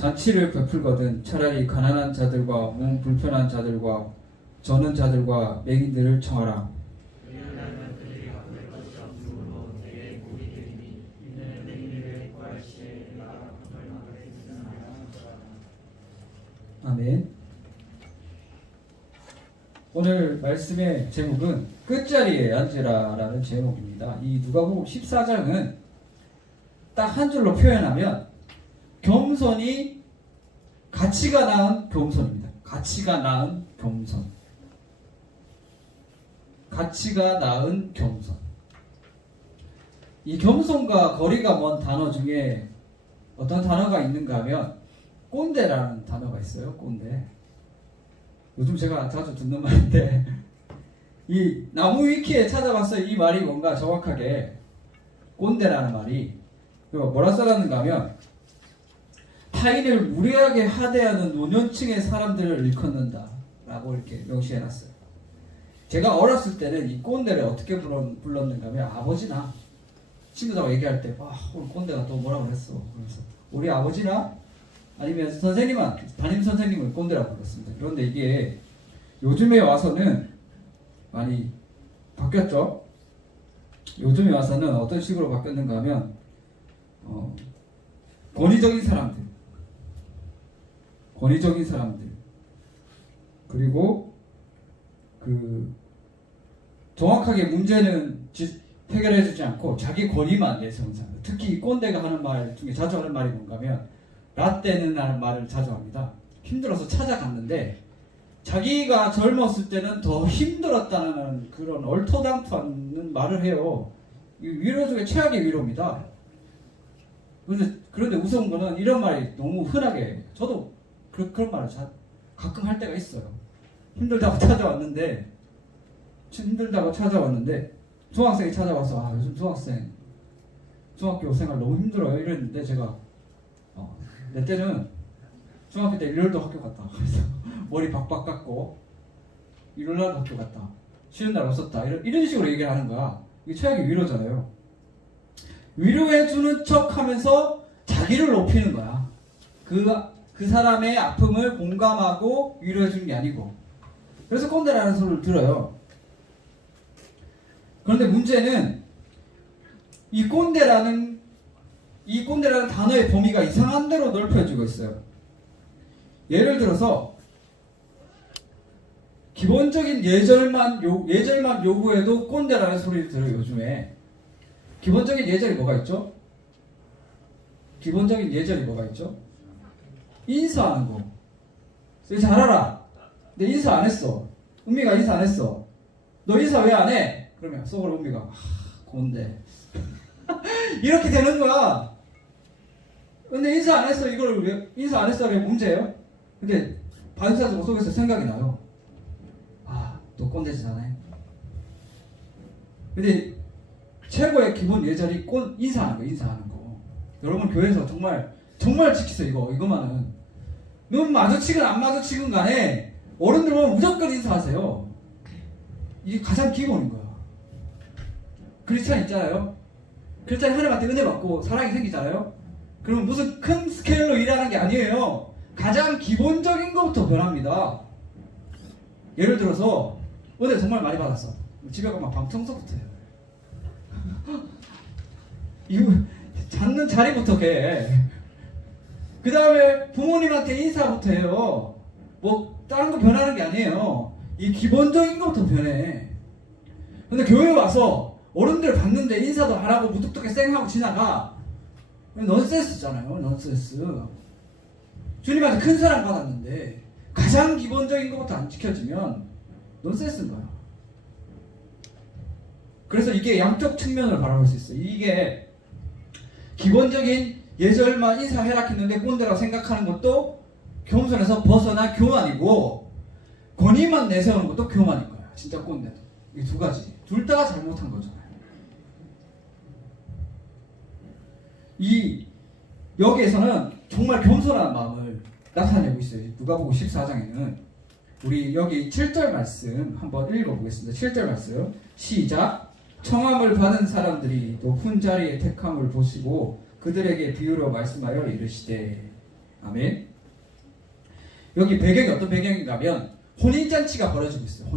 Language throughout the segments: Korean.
잔치를 베풀거든 차라리 가난한 자들과 몸 불편한 자들과 저는 자들과 맹인들을 청하라. 아멘. 오늘 말씀의 제목은 끝자리에 앉으라라는 제목입니다. 이 누가복음 14장은 딱 한 줄로 표현하면 겸손이 가치가 낳은 겸손입니다. 가치가 낳은 겸손. 가치가 낳은 겸손. 이 겸손과 거리가 먼 단어 중에 어떤 단어가 있는가 하면 꼰대라는 단어가 있어요. 꼰대. 요즘 제가 자주 듣는 말인데 이 나무 위키에 찾아봤어요. 이 말이 뭔가 정확하게 꼰대라는 말이 뭐라 써놨는가 하면 타인을 무례하게 하대하는 노년층의 사람들을 일컫는다 라고 이렇게 명시해놨어요. 제가 어렸을 때는 이 꼰대를 어떻게 불렀는가 하면 아버지나 친구들하고 얘기할 때 오늘 꼰대가 또 뭐라고 그랬어. 그래서 우리 아버지나 아니면 담임 선생님을 꼰대라고 불렀습니다. 그런데 이게 요즘에 와서는 많이 바뀌었죠. 요즘에 와서는 어떤 식으로 바뀌었는가 하면 권위적인 사람들 그리고 정확하게 문제는 해결해주지 않고 자기 권위만 내세우는 사람. 특히 이 꼰대가 하는 말 중에 자주 하는 말이 뭔가 하면 라떼는 라는 말을 자주 합니다. 힘들어서 찾아갔는데 자기가 젊었을 때는 더 힘들었다는 그런 얼토당토하는 말을 해요. 위로 중에 최악의 위로입니다. 그런데 무서운 거는 이런 말이 너무 흔하게, 저도 그런 말을 가끔 할 때가 있어요. 힘들다고 찾아왔는데 중학생이 찾아와서 요즘 중학교 생활 너무 힘들어요 이랬는데 제가 내 때는 중학교 때 일요일도 학교 갔다. 그래서 머리 박박 깎고 일요일날 학교 갔다. 쉬는 날 없었다. 이런 식으로 얘기를 하는 거야. 이게 최악의 위로잖아요. 위로해주는 척 하면서 자기를 높이는 거야. 그 사람의 아픔을 공감하고 위로해주는 게 아니고. 그래서 꼰대라는 소리를 들어요. 그런데 문제는 이 꼰대라는 단어의 범위가 이상한 대로 넓혀지고 있어요. 예를 들어서 기본적인 예절만 요구해도 꼰대라는 소리를 들어요. 요즘에 기본적인 예절이 뭐가 있죠? 인사하는 거. 잘 알아. 내 인사 안 했어. 은미가 인사 안 했어. 너 인사 왜 안 해? 그러면 속으로 은미가 꼰대 이렇게 되는 거야. 근데 인사 안 했어. 이걸 왜 인사 안 했어? 그게 문제예요. 근데 반사적으로 속에서 생각이 나요. 또 꼰대지잖아요. 근데 최고의 기본 예절이 인사하는 거. 여러분 교회에서 정말 지키세요. 이거만은. 넌 마주치건 안 마주치건 간에 어른들 보면 무조건 인사하세요. 이게 가장 기본인 거야. 크리스찬 있잖아요. 크리스찬이 하나님한테 은혜 받고 사랑이 생기잖아요. 그러면 무슨 큰 스케일로 일하는 게 아니에요. 가장 기본적인 것부터 변합니다. 예를 들어서 은혜 정말 많이 받았어. 집에 가면 방 청소부터 해요. 이거 잡는 자리부터 해. 그 다음에 부모님한테 인사부터 해요. 뭐 다른 거 변하는 게 아니에요. 이 기본적인 것부터 변해. 근데 교회 와서 어른들 봤는데 인사도 안 하고 무뚝뚝하게 쌩하고 지나가. 넌센스잖아요. 넌센스. 주님한테 큰 사랑 받았는데 가장 기본적인 것부터 안 지켜지면 넌센스인 거야. 그래서 이게 양쪽 측면을 바라볼 수 있어요. 이게 기본적인 예절만 인사해라 했는데 꼰대라고 생각하는 것도 겸손에서 벗어난 교만이고, 권위만 내세우는 것도 교만인 거야. 진짜 꼰대도. 이 두 가지. 둘 다 잘못한 거잖아요. 여기에서는 정말 겸손한 마음을 나타내고 있어요. 누가복음 14장에는. 우리 여기 7절 말씀 한번 읽어보겠습니다. 7절 말씀 시작. 청함을 받은 사람들이 높은 자리에 택함을 보시고 그들에게 비유로 말씀하여 이르시되. 아멘. 여기 배경이 어떤 배경인가 하면 혼인잔치가 벌어지고 있어요.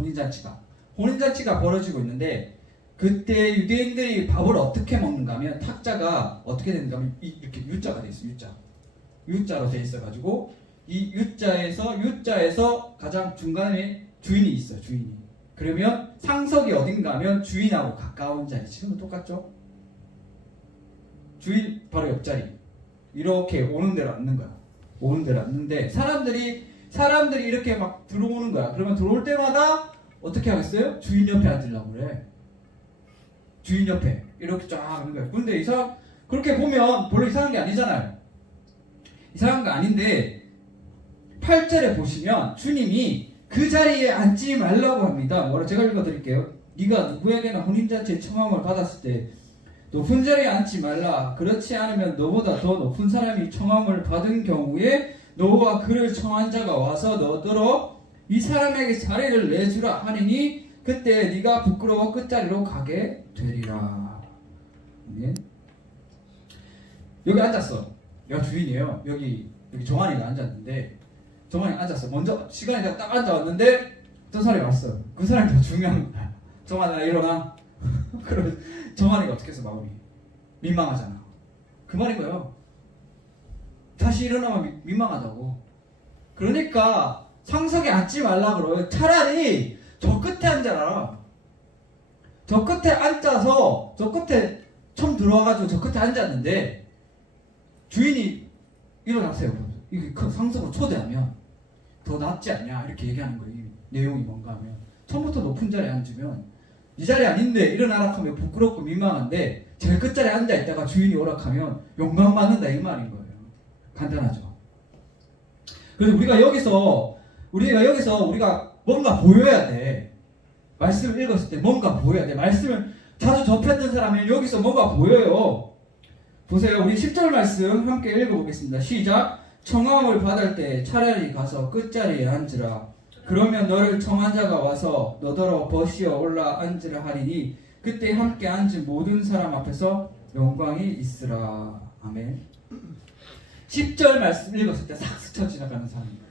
혼인잔치가 벌어지고 있는데 그때 유대인들이 밥을 어떻게 먹는가 하면 탁자가 어떻게 되는가 하면 이렇게 U자가 돼 있어요. U자로 돼 있어가지고 이 U자에서 가장 중간에 주인이 있어요. 주인이. 그러면 상석이 어딘가 하면 주인하고 가까운 자리. 지금은 똑같죠? 주인 바로 옆자리. 이렇게 오는 대로 앉는 거야. 오는 대로 앉는데 사람들이 이렇게 막 들어오는 거야. 그러면 들어올 때마다 어떻게 하겠어요? 주인 옆에 앉으려고 그래. 주인 옆에 이렇게 쫙 하는 거야. 근데 그렇게 보면 별로 이상한 게 아니잖아요. 이상한 거 아닌데 8절에 보시면 주님이 그 자리에 앉지 말라고 합니다. 뭐라 제가 읽어드릴게요. 네가 누구에게나 혼인잔치의 청함을 받았을 때 높은 자리에 앉지 말라. 그렇지 않으면 너보다 더 높은 사람이 청함을 받은 경우에 너와 그를 청한 자가 와서 너더러 이 사람에게 자리를 내주라 하니니 그때 네가 부끄러워 끝자리로 가게 되리라. 네. 여기 앉았어. 내가 주인이에요. 여기 정한이가 앉았는데 정한이 앉았어. 먼저 시간이 내가 딱 앉아왔는데 어떤 사람이 왔어. 그 사람이 더 중요한 거야. 정한아 일어나. 그러면 정한이가 어떻게 해서 마음이 민망하잖아. 그 말인 거예요. 다시 일어나면 민망하다고. 그러니까 상석에 앉지 말라 그래요. 차라리 저 끝에 앉아라. 저 끝에 앉아서 저 끝에 처음 들어와가지고 저 끝에 앉았는데 주인이 일어나세요. 이게 그 상석으로 초대하면 더 낫지 않냐 이렇게 얘기하는 거예요. 이 내용이 뭔가 하면 처음부터 높은 자리에 앉으면 이 자리에 아닌데 일어나라 하면 부끄럽고 민망한데 제일 끝자리에 앉아있다가 주인이 오락하면 영광받는다 이 말인 거예요. 간단하죠. 그래서 우리가 여기서 뭔가 보여야 돼. 말씀을 읽었을 때 뭔가 보여야 돼. 말씀을 자주 접했던 사람은 여기서 뭔가 보여요. 보세요. 우리 10절 말씀 함께 읽어보겠습니다. 시작. 청함을 받을 때 차라리 가서 끝자리에 앉으라. 그러면 너를 청한 자가 와서 너더러 벗이어 올라 앉으라 하리니 그때 함께 앉은 모든 사람 앞에서 영광이 있으라. 아멘. 10절 말씀 읽었을 때 싹 스쳐 지나가는 사람입니다.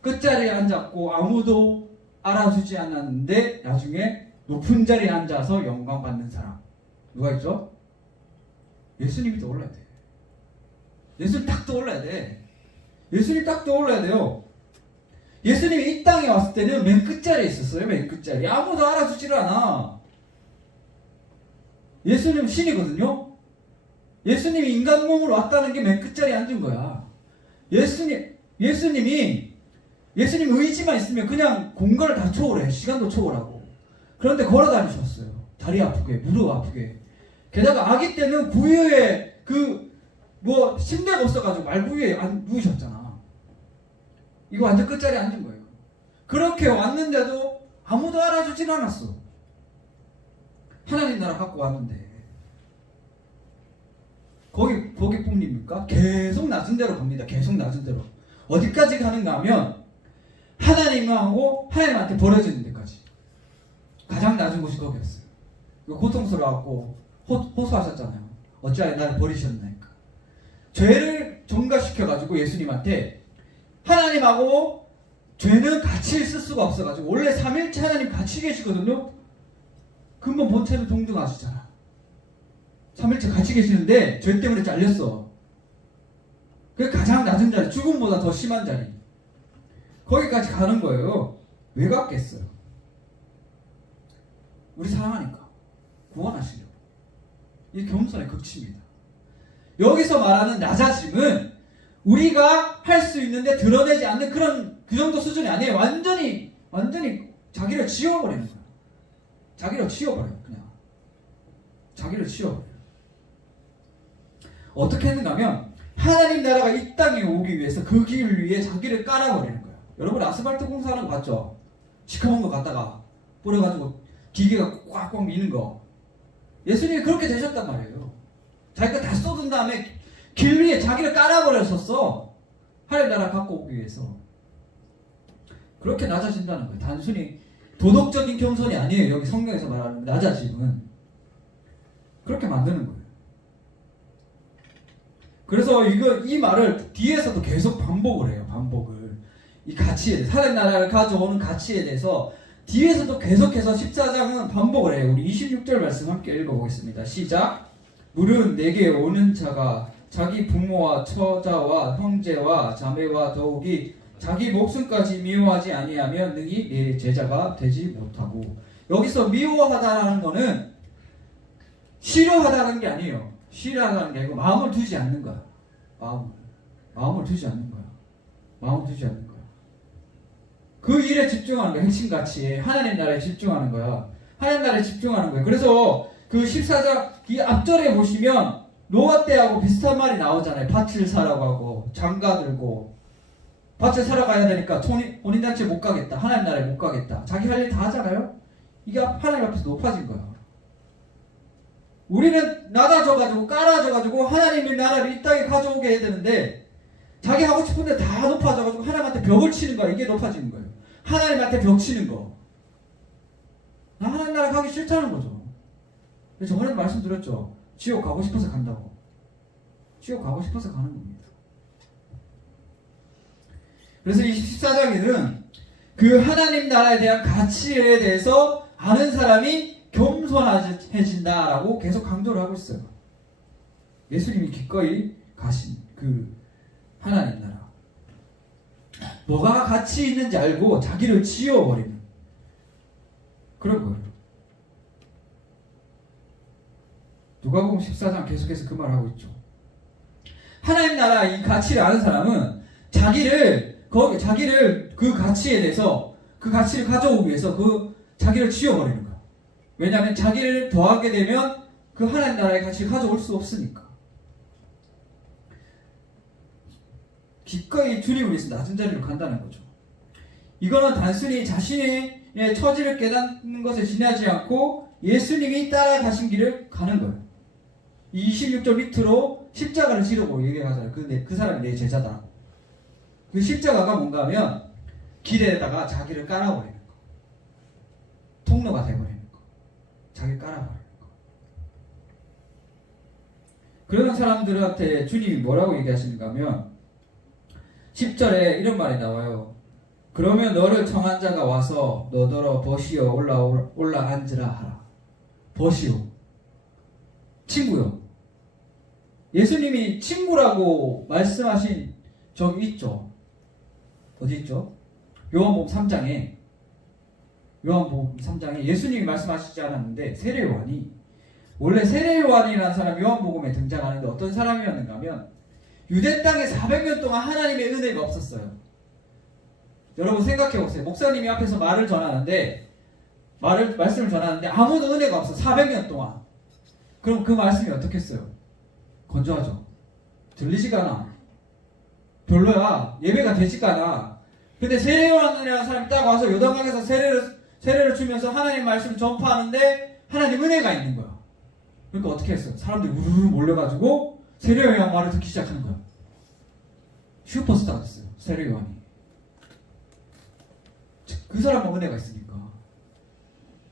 끝자리에 앉았고 아무도 알아주지 않았는데 나중에 높은 자리에 앉아서 영광 받는 사람 누가 있죠? 예수님이 떠올라야 돼. 예수님 딱 떠올라야 돼. 예수님 딱 떠올라야 돼요. 예수님이 이 땅에 왔을 때는 맨 끝자리에 있었어요. 맨 끝자리. 아무도 알아주지를 않아. 예수님 신이거든요. 예수님이 인간 몸으로 왔다는 게 맨 끝자리에 앉은 거야. 예수님이 의지만 있으면 그냥 공간을 다 초월해. 시간도 초월하고. 그런데 걸어 다니셨어요. 다리 아프게, 무릎 아프게. 게다가 아기 때는 구유에 침대가 없어가지고 말구유에 누우셨잖아. 이거 완전 끝자리에 앉은 거예요. 그렇게 왔는데도 아무도 알아주진 않았어. 하나님 나라 갖고 왔는데. 거기 뿜립니까? 계속 낮은 데로 갑니다. 계속 낮은 데로. 어디까지 가는가 하면 하나님한테 버려지는 데까지. 가장 낮은 곳이 거기였어요. 고통스러워갖고 호소하셨잖아요. 어찌하여 나를 버리셨나이까. 죄를 전가시켜가지고 예수님한테 하나님하고 죄는 같이 있을 수가 없어가지고 원래 삼일체 하나님 같이 계시거든요. 근본 본체도 동등하시잖아. 삼일체 같이 계시는데 죄 때문에 잘렸어. 그게 가장 낮은 자리, 죽음보다 더 심한 자리. 거기까지 가는 거예요. 왜 갔겠어요? 우리 사랑하니까. 구원하시려고. 이 겸손의 극치입니다. 여기서 말하는 낮아짐은 우리가 할 수 있는데 드러내지 않는 그 정도 수준이 아니에요. 완전히 자기를 지워버리는 거야. 자기를 지워버려요. 그냥. 자기를 지워버려요. 어떻게 했는가 하면 하나님 나라가 이 땅에 오기 위해서 그 길 위에 자기를 깔아버리는 거야. 여러분 아스팔트 공사하는 거 봤죠? 시커먼 거 갖다가 뿌려가지고 기계가 꽉꽉 미는 거. 예수님이 그렇게 되셨단 말이에요. 자기가 다 쏟은 다음에 길 위에 자기를 깔아버렸었어. 하나님 나라 갖고 오기 위해서. 그렇게 낮아진다는 거예요. 단순히 도덕적인 겸손이 아니에요. 여기 성경에서 말하는 낮아짐은. 그렇게 만드는 거예요. 그래서 이 말을 뒤에서도 계속 반복을 해요. 반복을. 이 가치에 대해서, 하나님 나라를 가져오는 가치에 대해서 뒤에서도 계속해서 14장은 반복을 해요. 우리 26절 말씀 함께 읽어보겠습니다. 시작. 물은 내게 오는 자가 자기 부모와 처자와 형제와 자매와 더욱이 자기 목숨까지 미워하지 아니하면 능히 내 제자가 되지 못하고. 여기서 미워하다라는 거는 싫어하다는 게 아니에요. 싫어하다는 게 아니고 마음을 두지 않는 거야. 마음을 두지 않는 거야. 마음을 두지 않는 거야. 그 일에 집중하는 거야. 핵심 가치에 하나님 나라에 집중하는 거야. 하나님 나라에 집중하는 거야. 그래서 그 14장 이 앞절에 보시면 노아 때하고 비슷한 말이 나오잖아요. 밭을 사라고 하고 장가 들고 밭을 사러 가야 되니까 혼인잔치에 못 가겠다. 하나님 나라에 못 가겠다. 자기 할 일 다 하잖아요. 이게 하나님 앞에서 높아진 거야. 우리는 낮아져가지고 깔아져가지고 하나님의 나라를 이 땅에 가져오게 해야 되는데 자기 하고 싶은데 다 높아져가지고 하나님한테 벽을 치는 거야. 이게 높아지는 거예요. 하나님한테 벽 치는 거. 나 하나님 나라 가기 싫다는 거죠. 저번에도 말씀드렸죠. 지옥 가고 싶어서 간다고. 지옥 가고 싶어서 가는 겁니다. 그래서 이 14장에는 그 하나님 나라에 대한 가치에 대해서 아는 사람이 겸손해진다라고 계속 강조를 하고 있어요. 예수님이 기꺼이 가신 그 하나님 나라. 뭐가 가치 있는지 알고 자기를 지워버리는 그런 거예요. 누가복음 14장 계속해서 그 말을 하고 있죠. 하나님 나라 이 가치를 아는 사람은 자기를 그 가치에 대해서 그 가치를 가져오기 위해서 그 자기를 지워버리는 거예요. 왜냐하면 자기를 더하게 되면 그 하나님 나라의 가치를 가져올 수 없으니까. 기꺼이 주님을 위해서 낮은 자리로 간다는 거죠. 이거는 단순히 자신의 처지를 깨닫는 것에 지나지 않고 예수님이 따라가신 길을 가는 거예요. 26절 밑으로 십자가를 지르고 얘기하잖아요. 그 사람이 내 제자다. 그 십자가가 뭔가 하면 길에다가 자기를 깔아버리는 거. 통로가 돼버리는 거. 자기를 깔아버리는 거. 그런 사람들한테 주님이 뭐라고 얘기하시는가 하면 10절에 이런 말이 나와요. 그러면 너를 청한 자가 와서 너더러 버시어 올라앉으라 하라. 버시오. 친구요. 예수님이 친구라고 말씀하신 적이 있죠. 어디 있죠? 요한복음 3장에 예수님이 말씀하시지 않았는데 세례요한이, 원래 세례요한이라는 사람이 요한복음에 등장하는데 어떤 사람이었는가 하면 유대 땅에 400년 동안 하나님의 은혜가 없었어요. 여러분 생각해보세요. 목사님이 앞에서 말씀을 전하는데 아무도 은혜가 없어. 400년 동안. 그럼 그 말씀이 어떻겠어요? 건조하죠. 들리지가 않아. 별로야. 예배가 되지가 않아. 근데 세례요한이라는 사람이 딱 와서 요단강에서 세례를 주면서 하나님 말씀 전파하는데 하나님 은혜가 있는 거야. 그러니까 어떻게 했어요? 사람들이 우르르 몰려가지고 세례요한 말을 듣기 시작하는 거야. 슈퍼스타가 됐어요. 세례요한이. 그 사람만 은혜가 있으니까.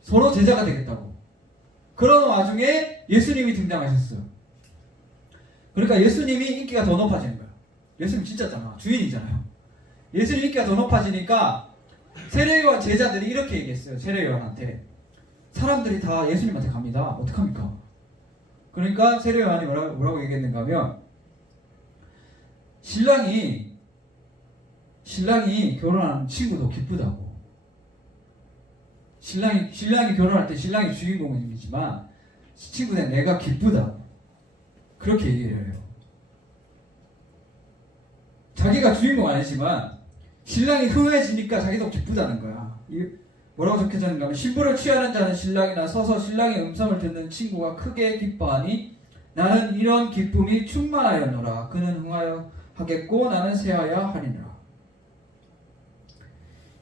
서로 제자가 되겠다고. 그런 와중에 예수님이 등장하셨어요. 그러니까 예수님이 인기가 더 높아지는 거야. 예수님 진짜잖아. 주인이잖아요. 예수님 인기가 더 높아지니까 세례요한 제자들이 이렇게 얘기했어요. 세례요한한테. 사람들이 다 예수님한테 갑니다. 어떡합니까? 그러니까 세례요한이 뭐라고 얘기했는가 하면 신랑이 결혼하는 친구도 기쁘다고. 신랑이 결혼할 때 신랑이 주인공이지만 친구는 내가 기쁘다. 그렇게 얘기를 해요. 자기가 주인공 아니지만 신랑이 흥해지니까 자기도 기쁘다는 거야. 뭐라고 적혀져 있는가 하면 신부를 취하는 자는 신랑이나 서서 신랑의 음성을 듣는 친구가 크게 기뻐하니 나는 이런 기쁨이 충만하였노라. 그는 흥하여 하겠고 나는 쇠하여 하리라.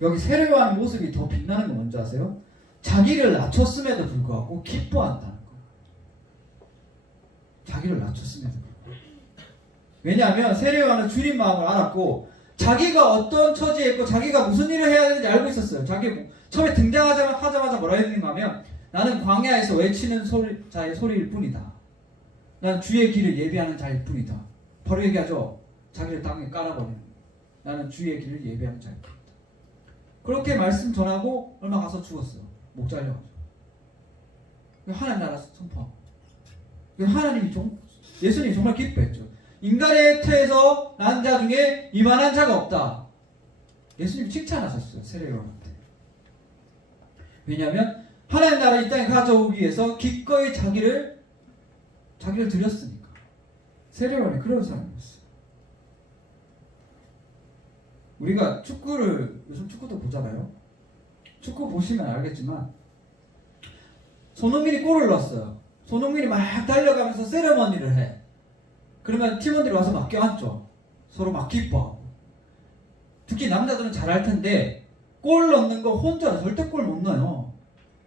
여기 세례요한 모습이 더 빛나는 건 뭔지 아세요? 자기를 낮췄음에도 불구하고 기뻐한다는 거예요. 자기를 낮췄음에도 불구하고. 왜냐하면 세례요한은 주님 마음을 알았고 자기가 어떤 처지에 있고 자기가 무슨 일을 해야 되는지 알고 있었어요. 처음에 등장하자마자 뭐라 했는가 하면 나는 광야에서 외치는 자의 소리일 뿐이다. 난 주의 길을 예비하는 자일 뿐이다. 바로 얘기하죠. 자기를 땅에 깔아버리는 거예요. 나는 주의 길을 예비하는 자입니다. 그렇게 말씀 전하고 얼마 가서 죽었어요. 목 잘려가지고. 하나님 나라 선포하고. 하나님이 예수님이 정말 기뻐했죠. 인간의 태에서 난 자 중에 이만한 자가 없다. 예수님이 칭찬하셨어요. 세례요한한테. 왜냐하면 하나님 나라 이 땅에 가져오기 위해서 기꺼이 자기를 드렸으니까. 세례요한이 그런 사람이었어요. 우리가 요즘 축구도 보잖아요. 축구 보시면 알겠지만 손흥민이 골을 넣었어요. 손흥민이 막 달려가면서 세레머니를 해. 그러면 팀원들이 와서 막 껴안죠. 서로 막 기뻐하고. 특히 남자들은 잘 알 텐데 골 넣는 거 혼자 절대 골 못 넣어요.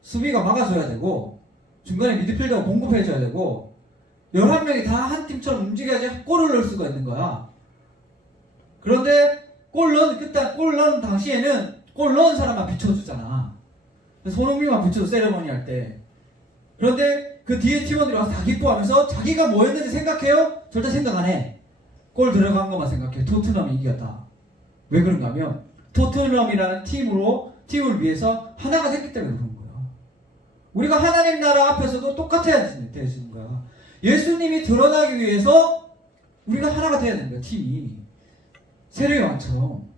수비가 막아줘야 되고 중간에 미드필더가 공급해줘야 되고 11명이 다 한 팀처럼 움직여야지 골을 넣을 수가 있는 거야. 그런데 골 넣은 당시에는 골 넣은 사람만 비춰주잖아. 손흥민만 비춰줘, 세레머니 할 때. 그런데 그 뒤에 팀원들이 와서 다 기뻐하면서 자기가 뭐 했는지 생각해요? 절대 생각 안 해. 골 들어간 것만 생각해. 토트넘이 이겼다. 왜 그런가 하면 토트넘이라는 팀을 위해서 하나가 됐기 때문에 그런 거야. 우리가 하나님 나라 앞에서도 똑같아야 되는 거야. 예수님이 드러나기 위해서 우리가 하나가 돼야 되는 거야. 팀이. 세례요한처럼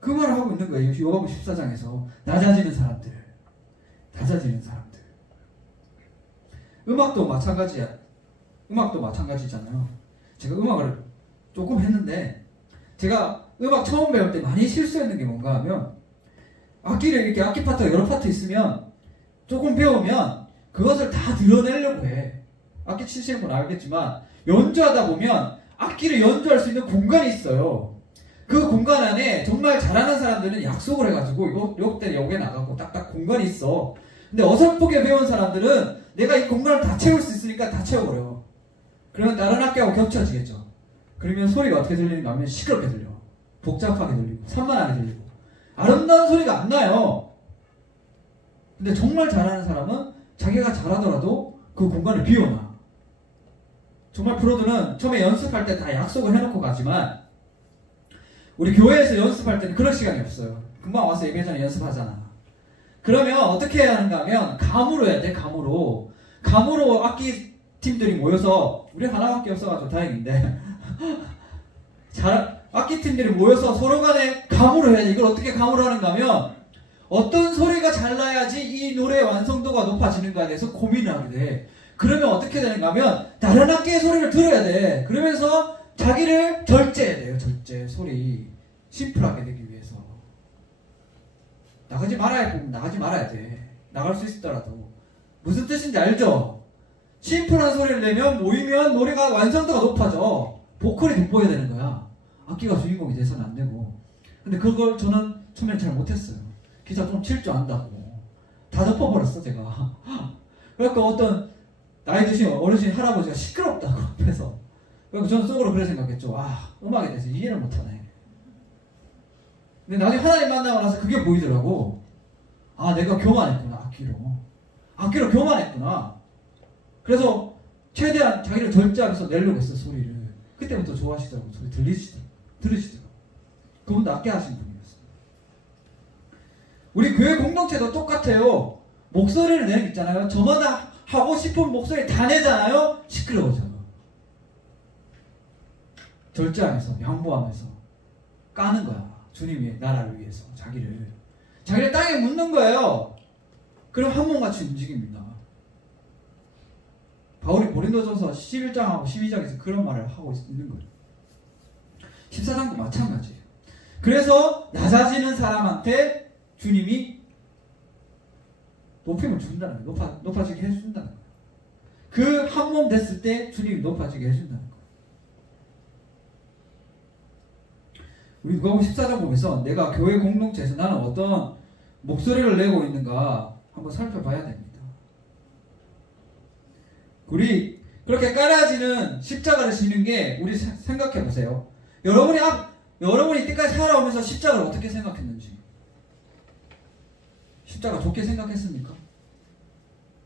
그 말을 하고 있는 거예요. 요한복음 14장에서 낮아지는 사람들. 음악도 마찬가지잖아요. 제가 음악을 조금 했는데 제가 음악 처음 배울 때 많이 실수했는 게 뭔가 하면 악기를 이렇게 악기 파트가 여러 파트 있으면 조금 배우면 그것을 다 드러내려고 해. 악기 치시는 분 알겠지만 연주하다 보면 악기를 연주할 수 있는 공간이 있어요. 그 공간 안에 정말 잘하는 사람들은 약속을 해가지고 요때 여기에 나가고 딱딱 공간이 있어. 근데 어설프게 배운 사람들은 내가 이 공간을 다 채울 수 있으니까 다 채워버려. 그러면 다른 악기하고 겹쳐지겠죠. 그러면 소리가 어떻게 들리는가 하면 시끄럽게 들려. 복잡하게 들리고 산만하게 들리고 아름다운 소리가 안 나요. 근데 정말 잘하는 사람은 자기가 잘하더라도 그 공간을 비워놔. 정말 프로들은 처음에 연습할 때 다 약속을 해놓고 가지만 우리 교회에서 연습할 때는 그런 시간이 없어요. 금방 와서 예배 전에 연습하잖아. 그러면 어떻게 해야 하는가 하면 감으로 해야 돼. 감으로 악기 팀들이 모여서 우리 하나밖에 없어가지고 다행인데 악기 팀들이 모여서 서로 간에 감으로 해야 돼. 이걸 어떻게 감으로 하는가 하면 어떤 소리가 잘 나야지 이 노래의 완성도가 높아지는가에 대해서 고민을 하게 돼. 그러면 어떻게 되는가 하면 다른 악기의 소리를 들어야 돼. 그러면서 자기를 절제해야 돼요. 절제 소리 심플하게 되기 위해서 나가지 말아야 돼. 나갈 수 있더라도 무슨 뜻인지 알죠? 심플한 소리를 내면 모이면 노래가 완성도가 높아져. 보컬이 돋보여야 되는 거야. 악기가 주인공이 돼서는 안 되고. 근데 그걸 저는 처음엔 잘 못했어요. 기타 좀 칠 줄 안다고 다 덮어버렸어 제가. 그러니까 어떤 나이 드신 어르신 할아버지가 시끄럽다고 앞에서. 그래서 저는 속으로 그래 생각했죠. 음악에 대해서 이해를 못하네. 근데 나중에 하나님 만나고 나서 그게 보이더라고. 내가 교만했구나. 악기로 교만했구나. 그래서 최대한 자기를 절제하면서 내려고 했어 소리를. 그때부터 좋아하시더라고. 소리 들으시더라고. 그분도 악기 하신 분이었어요. 우리 교회 공동체도 똑같아요. 목소리를 내는 게 있잖아요. 저만 하고 싶은 목소리 다 내잖아요. 시끄러워져요. 절제하면서 양보하면서 까는 거야. 주님의 나라를 위해서 자기를 땅에 묻는 거예요. 그럼 한 몸같이 움직입니다. 바울이 고린도전서 11장하고 12장에서 그런 말을 하고 있는 거예요. 14장도 마찬가지예요. 그래서 낮아지는 사람한테 주님이 높임을 준다는 거예요. 높아지게 해준다는 거예요. 그 한 몸 됐을 때 주님이 높아지게 해준다는 거예요. 우리 누가복음 14장 보면서 내가 교회 공동체에서 나는 어떤 목소리를 내고 있는가 한번 살펴봐야 됩니다. 우리 그렇게 깔아지는 십자가를 지는 게 우리 생각해 보세요. 여러분이 이때까지 살아오면서 십자가를 어떻게 생각했는지. 십자가 좋게 생각했습니까?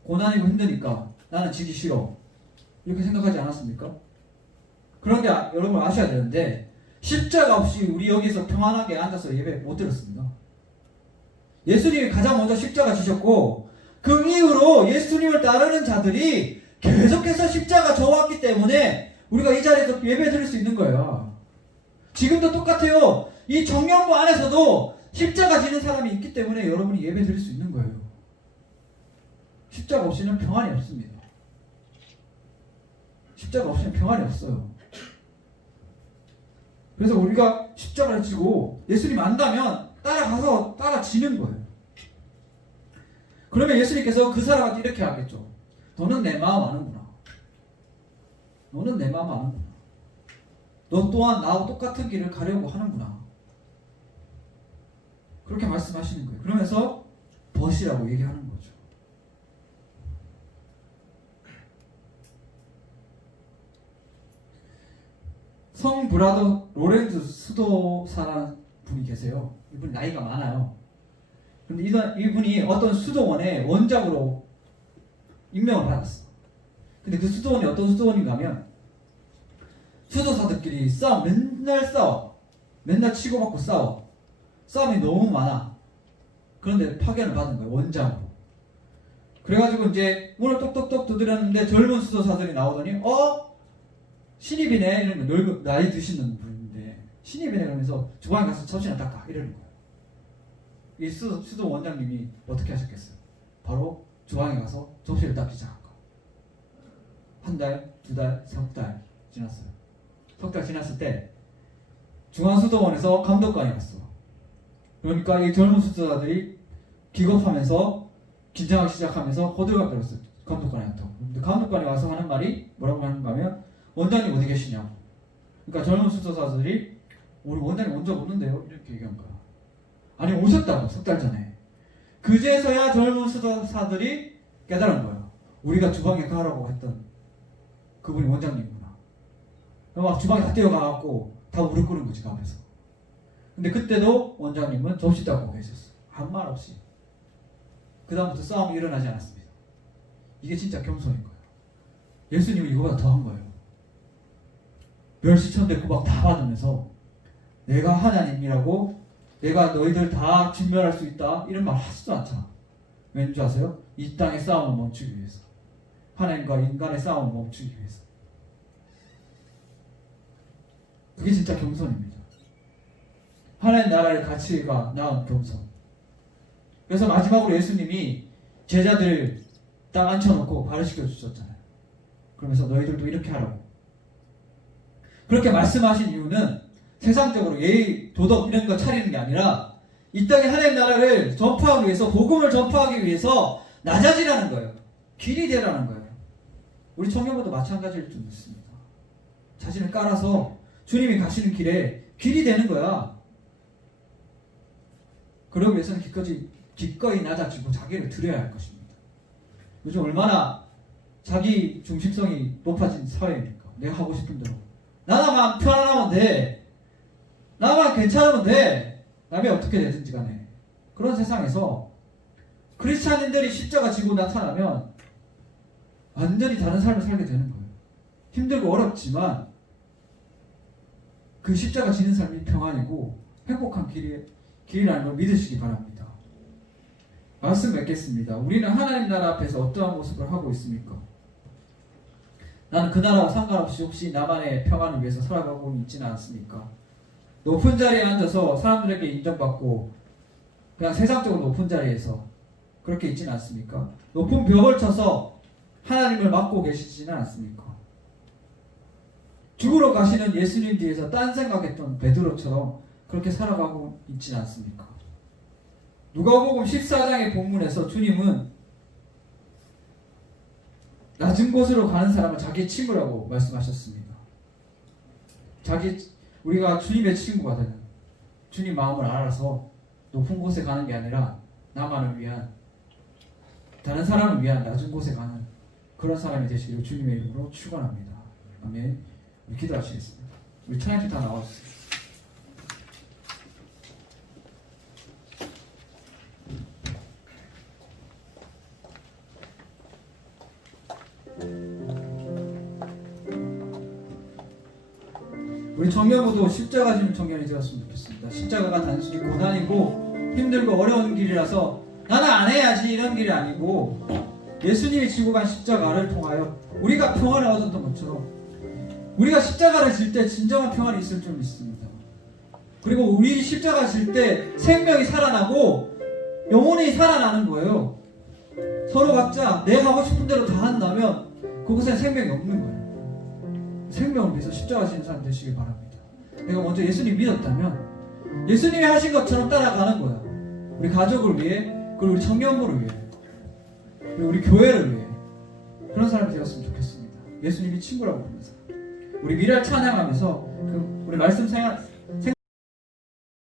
고난이고 힘드니까 나는 지기 싫어. 이렇게 생각하지 않았습니까? 그런데 여러분 아셔야 되는데 십자가 없이 우리 여기서 평안하게 앉아서 예배 못 드렸습니다. 예수님이 가장 먼저 십자가 지셨고 그 이후로 예수님을 따르는 자들이 계속해서 십자가 져왔기 때문에 우리가 이 자리에서 예배 드릴 수 있는 거예요. 지금도 똑같아요. 이 청년부 안에서도 십자가 지는 사람이 있기 때문에 여러분이 예배 드릴 수 있는 거예요. 십자가 없이는 평안이 없습니다. 십자가 없이는 평안이 없어요. 그래서 우리가 십자가를 지고 예수님 안다면 따라가서 따라지는 거예요. 그러면 예수님께서 그 사람한테 이렇게 하겠죠. 너는 내 마음 아는구나. 너는 내 마음 아는구나. 너 또한 나하고 똑같은 길을 가려고 하는구나. 그렇게 말씀하시는 거예요. 그러면서 벗이라고 얘기하는 거죠. 성 브라더 로렌즈 수도사라는 분이 계세요. 이분이 나이가 많아요. 근데 이분이 어떤 수도원의 원장으로 임명을 받았어. 근데 그 수도원이 어떤 수도원인가 하면 수도사들끼리 맨날 싸워. 맨날 치고받고 싸워. 싸움이 너무 많아. 그런데 파견을 받은 거예요. 원장으로. 그래가지고 이제 문을 똑똑똑 두드렸는데 젊은 수도사들이 나오더니 신입이네 이러는 거예요. 나이 드시는 분인데 신입이네 그러면서 주방에 가서 접시나 닦아 이러는 거예요. 이 수도 원장님이 어떻게 하셨겠어요? 바로 주방에 가서 접시를 닦기 시작한 거. 한 달, 두 달, 석 달 지났어요. 석 달 지났을 때 중앙수도원에서 감독관이 왔어. 그러니까 이 젊은 수도사들이 기겁하면서 긴장하기 시작하면서 호들갑 떨었어요. 감독관이 왔다고. 근데 감독관이 와서 하는 말이 뭐라고 하는가 하면 원장님 어디 계시냐고. 그러니까 젊은 수도사들이 우리 원장님 온 적 없는데요? 이렇게 얘기한 거야. 아니 오셨다고 석 달 전에. 그제서야 젊은 수도사들이 깨달은 거예요. 우리가 주방에 가라고 했던 그분이 원장님이구나. 막 주방에 다 뛰어가갖고 다 무릎 꿇은 거지 가면서. 근데 그때도 원장님은 접시 닦고 계셨어요. 아무 말 없이. 그 다음부터 싸움이 일어나지 않았습니다. 이게 진짜 겸손인 거예요. 예수님은 이거보다 더한 거예요. 멸시천대 구박 다 받으면서 내가 하나님이라고 내가 너희들 다 진멸할 수 있다 이런 말 하지도 않잖아. 왠지 아세요? 이 땅의 싸움을 멈추기 위해서. 하나님과 인간의 싸움을 멈추기 위해서. 그게 진짜 겸손입니다. 하나님 나라의 가치가 낳은 겸손. 그래서 마지막으로 예수님이 제자들 딱 앉혀놓고 발을시켜 주셨잖아요. 그러면서 너희들도 이렇게 하라고. 그렇게 말씀하신 이유는 세상적으로 예의, 도덕 이런 거 차리는 게 아니라 이 땅에 하나님 나라를 전파하기 위해서 복음을 전파하기 위해서 낮아지라는 거예요. 길이 되라는 거예요. 우리 청년부도 마찬가지일 줄 믿습니다. 자신을 깔아서 주님이 가시는 길에 길이 되는 거야. 그러기 위해서는 기꺼이 낮아지고 자기를 드려야 할 것입니다. 요즘 얼마나 자기 중심성이 높아진 사회입니까? 내가 하고 싶은 대로. 나만 편안하면 돼. 나만 괜찮으면 돼. 남이 어떻게 되든지 간에. 그런 세상에서 크리스찬인들이 십자가 지고 나타나면 완전히 다른 삶을 살게 되는 거예요. 힘들고 어렵지만 그 십자가 지는 삶이 평안이고 행복한 길이라는 걸 믿으시기 바랍니다. 말씀 맺겠습니다. 우리는 하나님 나라 앞에서 어떠한 모습을 하고 있습니까? 나는 그 나라와 상관없이 혹시 나만의 평안을 위해서 살아가고 있지는 않습니까? 높은 자리에 앉아서 사람들에게 인정받고 그냥 세상적으로 높은 자리에서 그렇게 있지는 않습니까? 높은 벽을 쳐서 하나님을 맡고 계시지는 않습니까? 죽으러 가시는 예수님 뒤에서 딴 생각했던 베드로처럼 그렇게 살아가고 있지는 않습니까? 누가복음 14장의 본문에서 주님은 낮은 곳으로 가는 사람은 자기 친구라고 말씀하셨습니다. 우리가 주님의 친구가 되는 주님 마음을 알아서 높은 곳에 가는 게 아니라 나만을 위한 다른 사람을 위한 낮은 곳에 가는 그런 사람이 되시기를 주님의 이름으로 축원합니다. 아멘. 우리 기도하시겠습니다. 우리 찬양팀 다 나와주세요. 우리 청년부도 십자가 지는 청년이 되었으면 좋겠습니다. 십자가가 단순히 고난이고 힘들고 어려운 길이라서 나는 안 해야지 이런 길이 아니고 예수님이 지고 간 십자가를 통하여 우리가 평안을 얻었던 것처럼 우리가 십자가를 질 때 진정한 평안이 있을 줄 믿습니다. 그리고 우리 십자가 질 때 생명이 살아나고 영혼이 살아나는 거예요. 서로 각자 내 하고 싶은 대로 다 한다면 그곳에 생명이 없는 거예요. 생명을 위해서 십자가 지는 사람 되시길 바랍니다. 내가 먼저 예수님 믿었다면 예수님이 하신 것처럼 따라가는 거야. 우리 가족을 위해, 그리고 우리 청년부를 위해, 그리고 우리 교회를 위해 그런 사람이 되었으면 좋겠습니다. 예수님이 친구라고 부르는 사람. 우리 미랄 찬양하면서 우리 말씀